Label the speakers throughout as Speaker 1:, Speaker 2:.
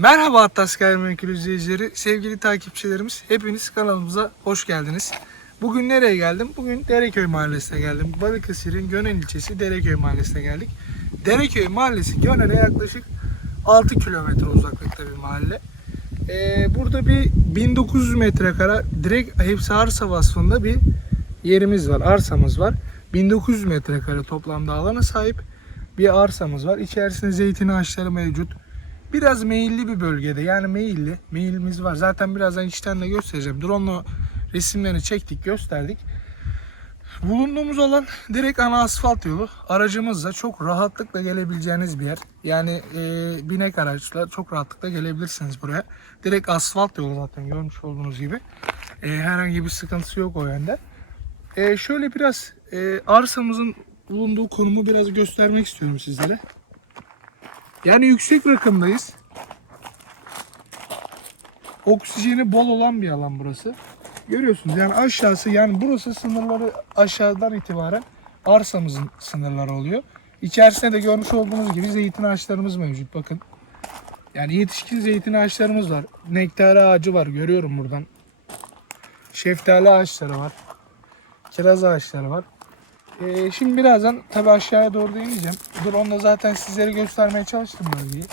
Speaker 1: Merhaba Atlas Gayrimenkul izleyicileri, sevgili takipçilerimiz. Hepiniz kanalımıza hoş geldiniz. Bugün nereye geldim? Bugün Dereköy Mahallesi'ne geldim. Balıkesir'in Gönen ilçesi Dereköy Mahallesi'ne geldik. Dereköy Mahallesi Gönen'e yaklaşık 6 kilometre uzaklıkta bir mahalle. Ee, burada bir 1900 metrekare direkt hepsi arsa vasfında bir yerimiz var, arsamız var. 1900 metrekare toplamda alana sahip bir arsamız var. İçerisinde zeytin ağaçları mevcut. Biraz meyilli bir bölgede yani meyilli. Meyilimiz var. Zaten birazdan içten de göstereceğim. Drone'la resimlerini çektik gösterdik. Bulunduğumuz alan direkt ana asfalt yolu. Aracımızla çok rahatlıkla gelebileceğiniz bir yer. Yani e, binek araçla çok rahatlıkla gelebilirsiniz buraya. Direkt asfalt yolu zaten görmüş olduğunuz gibi. E, herhangi bir sıkıntısı yok o yönde. E, şöyle biraz e, arsamızın bulunduğu konumu biraz göstermek istiyorum sizlere. Yani yüksek rakımdayız. Oksijeni bol olan bir alan burası. Görüyorsunuz yani aşağısı yani burası sınırları aşağıdan itibaren arsamızın sınırları oluyor. İçerisinde de görmüş olduğunuz gibi zeytin ağaçlarımız mevcut bakın. Yani yetişkin zeytin ağaçlarımız var. Nektar ağacı var görüyorum buradan. Şeftali ağaçları var. Kiraz ağaçları var. Ee, şimdi birazdan tabi aşağıya doğru da ineceğim. Dur onda zaten sizlere göstermeye çalıştım bölgeyi.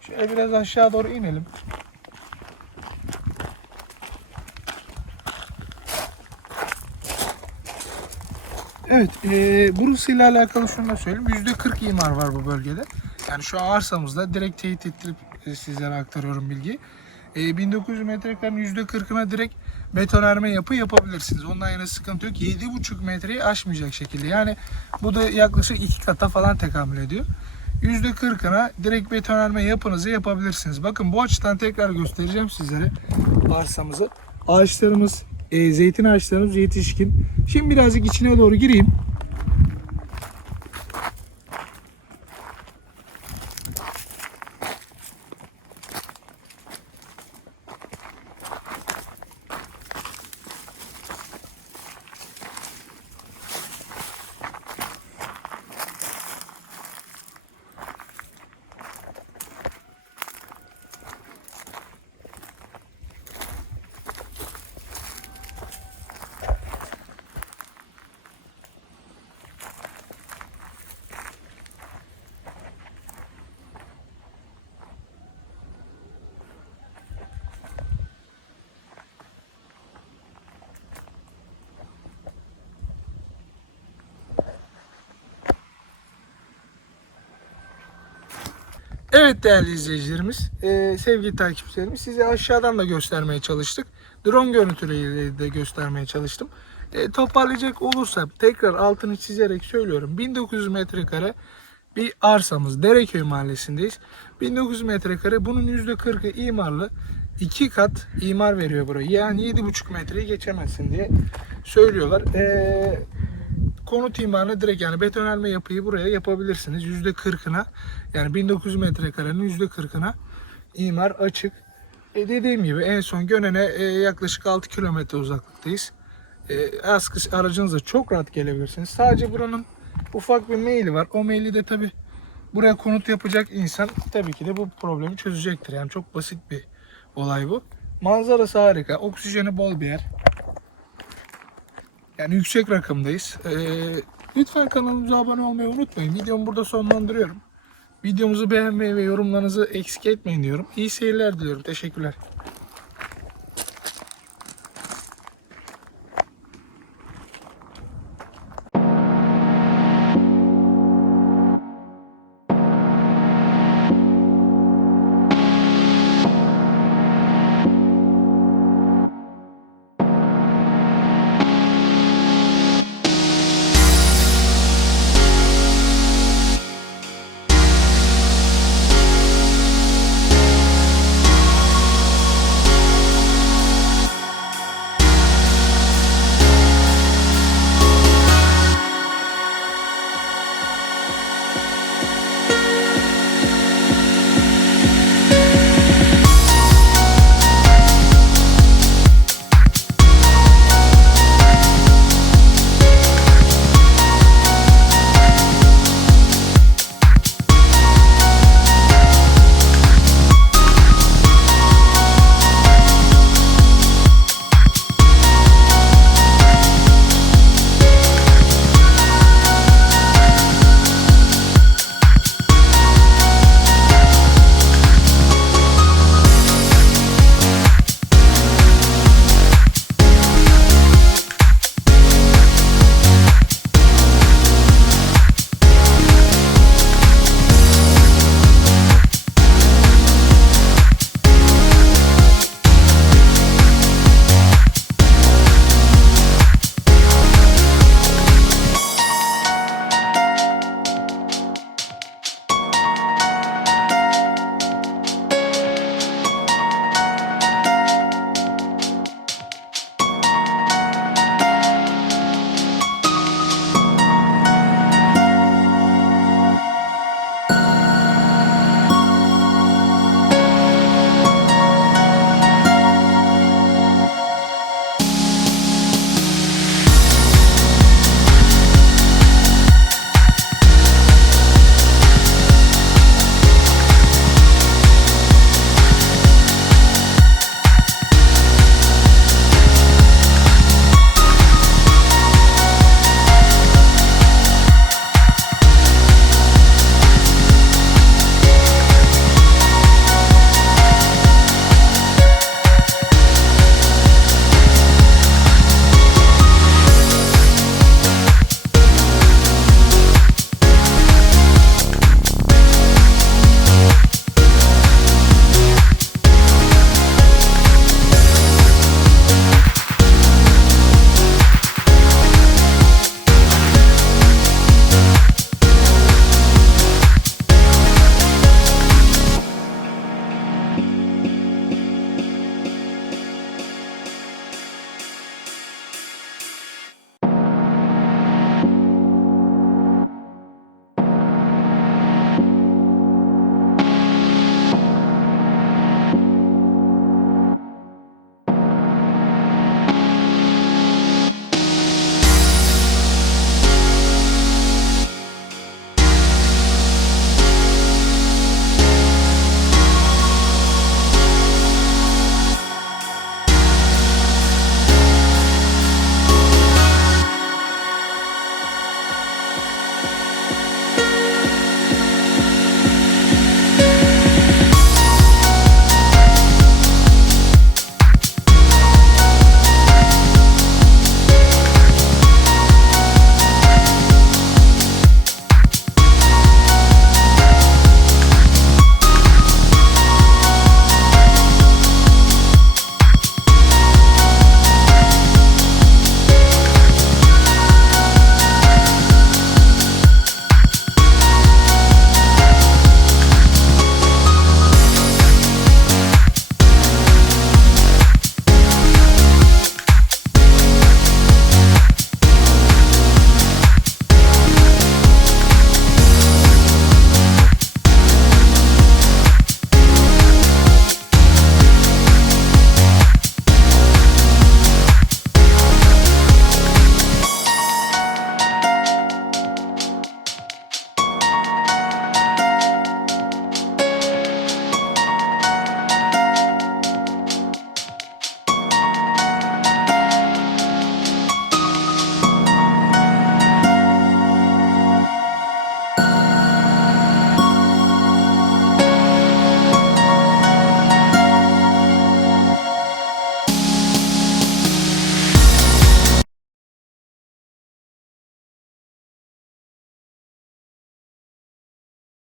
Speaker 1: Şöyle biraz aşağı doğru inelim. Evet, e, burasıyla alakalı şunu da söyleyeyim. %40 imar var bu bölgede. Yani şu arsamızda direkt teyit ettirip e, sizlere aktarıyorum bilgiyi. E, 1900 metrekarenin %40'ına direkt betonarme yapı yapabilirsiniz. Ondan yana sıkıntı yok. 7,5 metreyi aşmayacak şekilde. Yani bu da yaklaşık iki kata falan tekamül ediyor. %40'ına direkt betonarme yapınızı yapabilirsiniz. Bakın bu açıdan tekrar göstereceğim sizlere arsamızı. Ağaçlarımız, e, zeytin ağaçlarımız yetişkin. Şimdi birazcık içine doğru gireyim. Evet değerli izleyicilerimiz, e, sevgili takipçilerimiz size aşağıdan da göstermeye çalıştık. Drone görüntüleriyle de göstermeye çalıştım. E, toparlayacak olursa tekrar altını çizerek söylüyorum. 1900 metrekare bir arsamız. Dereköy mahallesindeyiz. 1900 metrekare bunun %40'ı imarlı. 2 kat imar veriyor burayı. Yani 7,5 metreyi geçemezsin diye söylüyorlar. Eee konut imarını direkt yani betonarme yapıyı buraya yapabilirsiniz. %40'ına yani 1900 metrekarenin %40'ına imar açık. E dediğim gibi en son Gönen'e e, yaklaşık 6 kilometre uzaklıktayız. E, az kış aracınızla çok rahat gelebilirsiniz. Sadece buranın ufak bir maili var. O maili de tabi buraya konut yapacak insan tabii ki de bu problemi çözecektir. Yani çok basit bir olay bu. Manzarası harika. Oksijeni bol bir yer. Yani yüksek rakımdayız. Ee, lütfen kanalımıza abone olmayı unutmayın. Videomu burada sonlandırıyorum. Videomuzu beğenmeyi ve yorumlarınızı eksik etmeyin diyorum. İyi seyirler diliyorum. Teşekkürler.